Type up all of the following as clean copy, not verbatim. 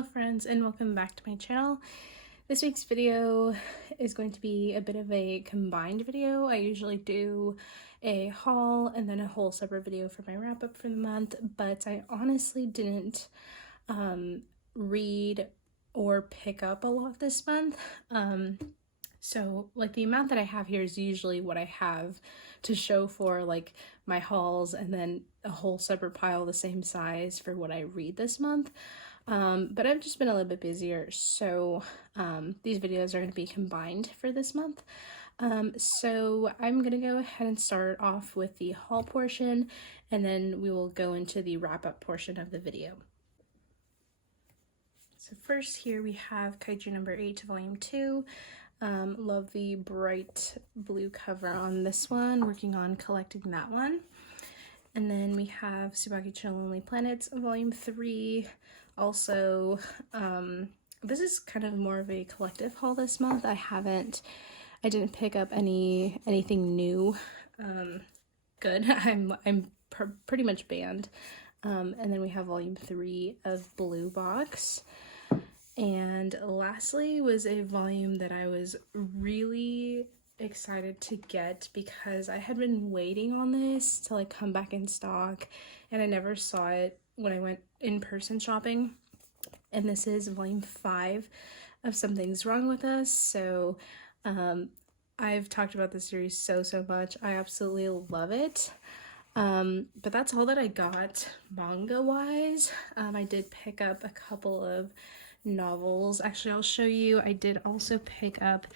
Hello friends, and welcome back to my channel. This week's video is going to be a bit of a combined video. I usually do a haul and then a whole separate video for my wrap up for the month, but I honestly didn't read or pick up a lot this month. So like the amount that I have here is usually what I have to show for like my hauls, and then a whole separate pile the same size for what I read this month. But I've just been a little bit busier, so these videos are going to be combined for this month. So I'm going to go ahead and start off with the haul portion, and then we will go into the wrap-up portion of the video. So first here we have Kaiju number 8, volume 2. Love the bright blue cover on this one, working on collecting that one. And then we have Tsubaki Chill Lonely Planets, volume 3. Also, this is kind of more of a collective haul this month. I didn't pick up anything new. Good. I'm pretty much banned. And then we have volume 3 of Blue Box. And lastly was a volume that I was really excited to get because I had been waiting on this to like come back in stock, and I never saw it when I went in person shopping. And this is volume 5 of Something's Wrong With Us. So I've talked about this series so much. I absolutely love it. But that's all that I got manga wise. I did pick up a couple of novels. Actually, I'll show you. I did also pick up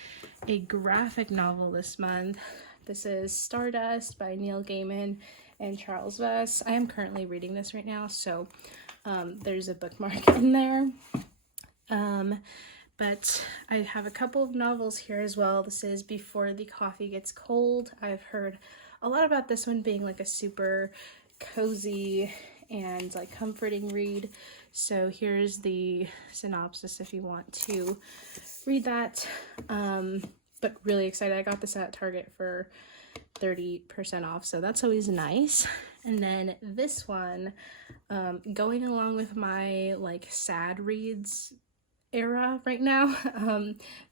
a graphic novel this month. This is Stardust by Neil Gaiman and Charles Vess. I am currently reading this right now, so there's a bookmark in there. But I have a couple of novels here as well. This is Before the Coffee Gets Cold. I've heard a lot about this one being like a super cozy and like comforting read. So here's the synopsis if you want to read that. But really excited. I got this at Target for 30% off, so that's always nice. And then this one, going along with my like sad reads era right now,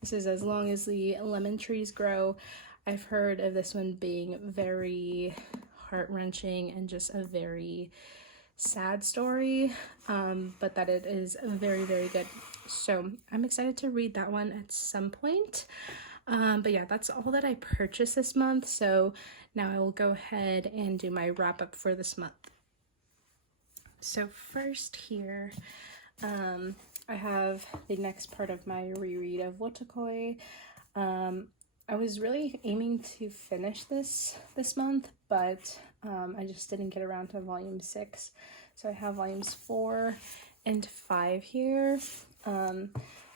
this is As Long as the Lemon Trees Grow. I've heard of this one being very heart-wrenching and just a very sad story, but that it is very good. So I'm excited to read that one at some point. But yeah, that's all that I purchased this month. So now I will go ahead and do my wrap up for this month. So first here, I have the next part of my reread of Wotakoi. I was really aiming to finish this month, but I just didn't get around to volume 6. So I have volumes 4 and 5 here.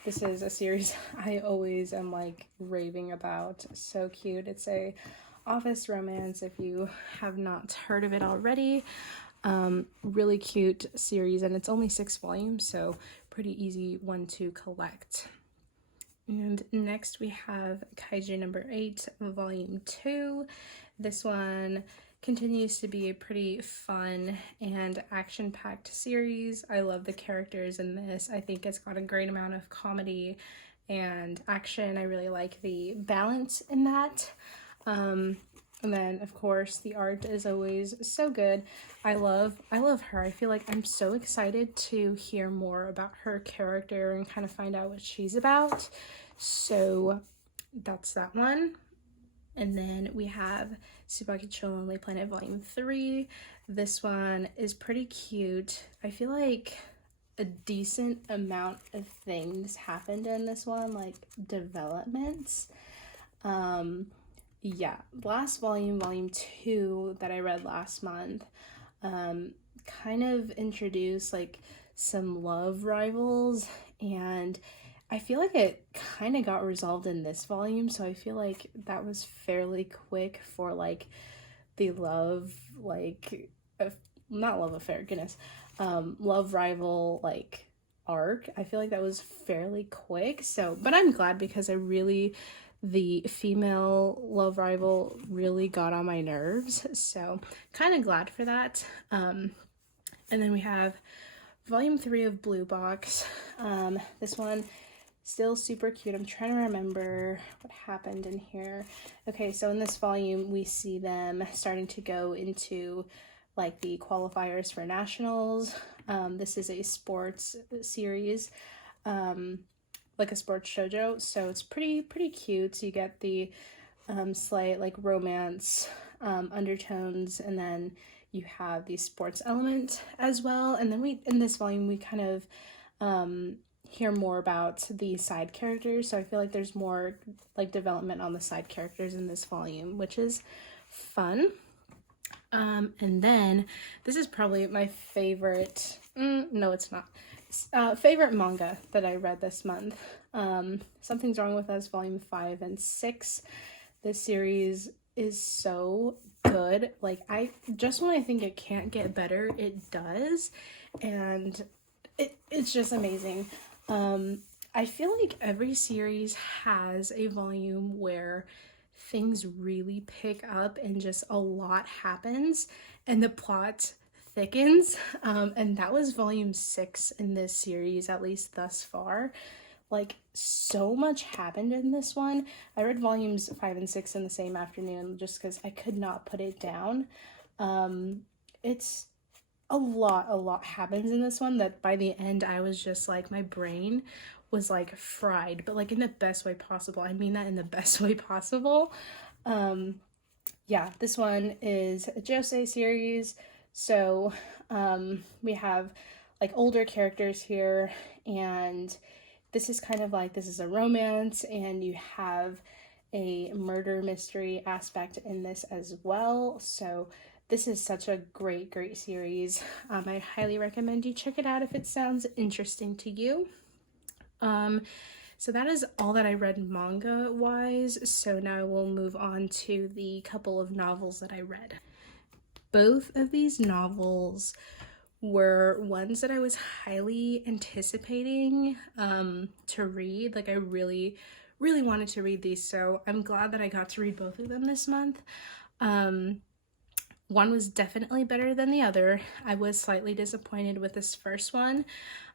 This is a series I always am like raving about. So cute. It's a office romance if you have not heard of it already. Really cute series, and it's only 6 volumes, so pretty easy one to collect. And next we have Kaiju number 8, volume 2. This one continues to be a pretty fun and action-packed series. I love the characters in this. I think it's got a great amount of comedy and action. I really like the balance in that. And then of course the art is always so good. I love her. I feel like I'm so excited to hear more about her character and kind of find out what she's about. So that's that one. And then we have Tsubaki Chill Lonely Planet volume 3. This one is pretty cute. I feel like a decent amount of things happened in this one, like developments. Yeah, last volume 2 that I read last month, kind of introduced like some love rivals, and I feel like it kind of got resolved in this volume, so I feel like that was fairly quick for like the love, like, not love affair, goodness, love rival like arc. I feel like that was fairly quick, so, but I'm glad because the female love rival really got on my nerves, so kind of glad for that. And then we have volume 3 of Blue Box. This one, still super cute. I'm trying to remember what happened in here. Okay, so in this volume, we see them starting to go into like the qualifiers for nationals. This is a sports series, like a sports shoujo, so it's pretty cute. So you get the slight like romance undertones, and then you have the sports element as well. And then in this volume we kind of hear more about the side characters, so I feel like there's more like development on the side characters in this volume, which is fun. And then this is probably my favorite, no it's not, favorite manga that I read this month. Something's Wrong with Us volume 5 and 6. This series is so good. Like, just when I think it can't get better, it does, and it's just amazing. I feel like every series has a volume where things really pick up and just a lot happens and the plot thickens, and that was volume 6 in this series, at least thus far. Like, so much happened in this one. I read volumes 5 and 6 in the same afternoon just because I could not put it down. It's a lot happens in this one that by the end I was just like, my brain was like fried, but like in the best way possible. I mean that in the best way possible. Yeah, this one is a josei series, so we have like older characters here, and this is kind of like, this is a romance, and you have a murder mystery aspect in this as well. So this is such a great series. I highly recommend you check it out if it sounds interesting to you. So that is all that I read manga wise. So now we'll move on to the couple of novels that I read. Both of these novels were ones that I was highly anticipating to read. Like, I really wanted to read these, so I'm glad that I got to read both of them this month. One was definitely better than the other. I was slightly disappointed with this first one,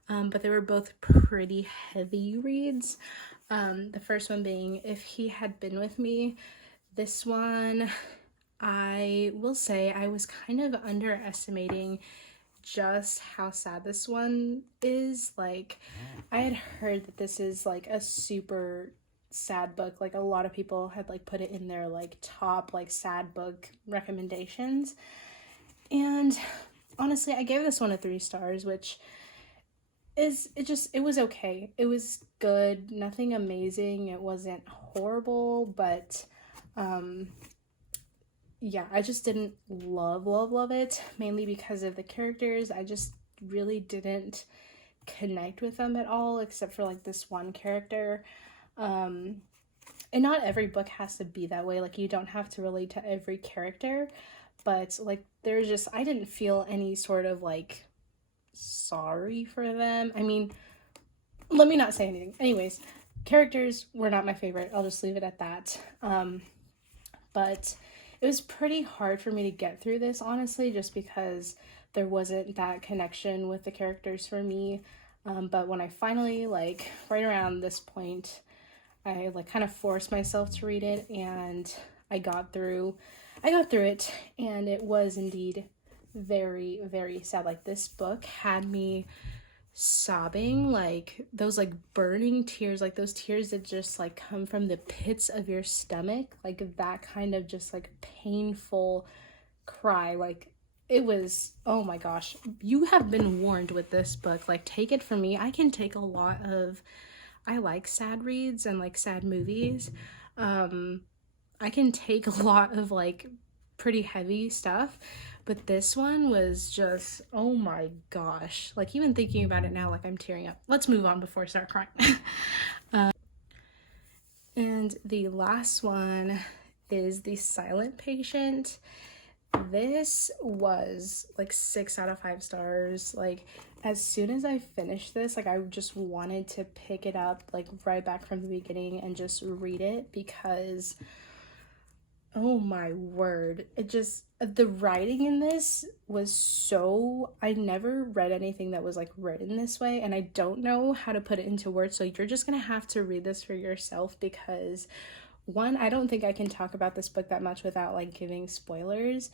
but they were both pretty heavy reads. The first one being If He Had Been With Me. This one, I will say I was kind of underestimating just how sad this one is. Like, I had heard that this is like a super sad book. Like, a lot of people had like put it in their like top like sad book recommendations, and honestly I gave this one a 3 stars, which is, it was okay. It was good, nothing amazing, it wasn't horrible, but yeah, I just didn't love it, mainly because of the characters. I just really didn't connect with them at all, except for like this one character. And not every book has to be that way. Like, you don't have to relate to every character, but like, there's just, I didn't feel any sort of like sorry for them. I mean, let me not say anything. Anyways, characters were not my favorite. I'll just leave it at that. But it was pretty hard for me to get through this, honestly, just because there wasn't that connection with the characters for me. But when I finally, like, right around this point, I like kind of forced myself to read it, and I got through it, and it was indeed very sad. Like, this book had me sobbing, like those like burning tears, like those tears that just like come from the pits of your stomach, like that kind of just like painful cry. Like, it was, oh my gosh, you have been warned with this book. Like, take it from me, I can take a lot of, I like sad reads and like sad movies. I can take a lot of like pretty heavy stuff, but this one was just, oh my gosh, like, even thinking about it now, like, I'm tearing up. Let's move on before I start crying. And the last one is The Silent Patient. This was like 6 out of 5 stars. Like, as soon as I finished this, like, I just wanted to pick it up like right back from the beginning and just read it, because Oh my word. It just, the writing in this was so, I never read anything that was like written this way, and I don't know how to put it into words. So you're just gonna have to read this for yourself because one, I don't think I can talk about this book that much without like giving spoilers.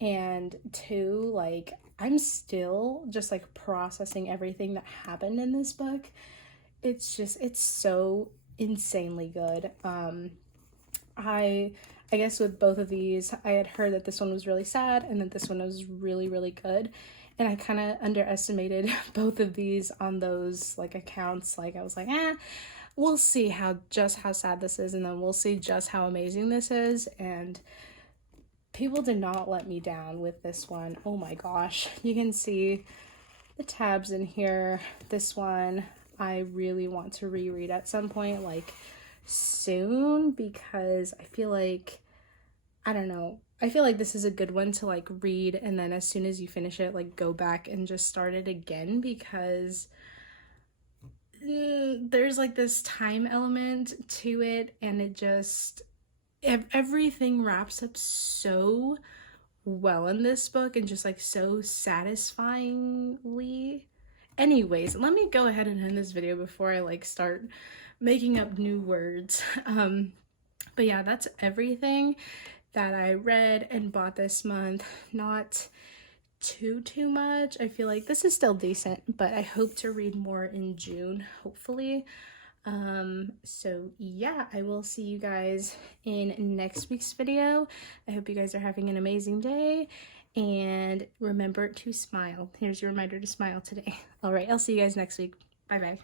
And two, like I'm still just like processing everything that happened in this book. It's just, it's so insanely good. I guess with both of these, I had heard that this one was really sad and that this one was really, really good. And I kind of underestimated both of these on those like accounts. Like I was like, we'll see how sad this is, and then we'll see just how amazing this is. And people did not let me down with this one. Oh my gosh. You can see the tabs in here. This one I really want to reread at some point, like soon, because I feel like, I don't know, I feel like this is a good one to like read and then as soon as you finish it, like go back and just start it again, because there's like this time element to it, and it just, everything wraps up so well in this book and just like so satisfyingly. Anyways, let me go ahead and end this video before I like start making up new words. But yeah, that's everything that I read and bought this month. Not too much. I feel like this is still decent, but I hope to read more in June, hopefully. So yeah, I will see you guys in next week's video. I hope you guys are having an amazing day, and remember to smile. Here's your reminder to smile today. All right, I'll see you guys next week. Bye bye.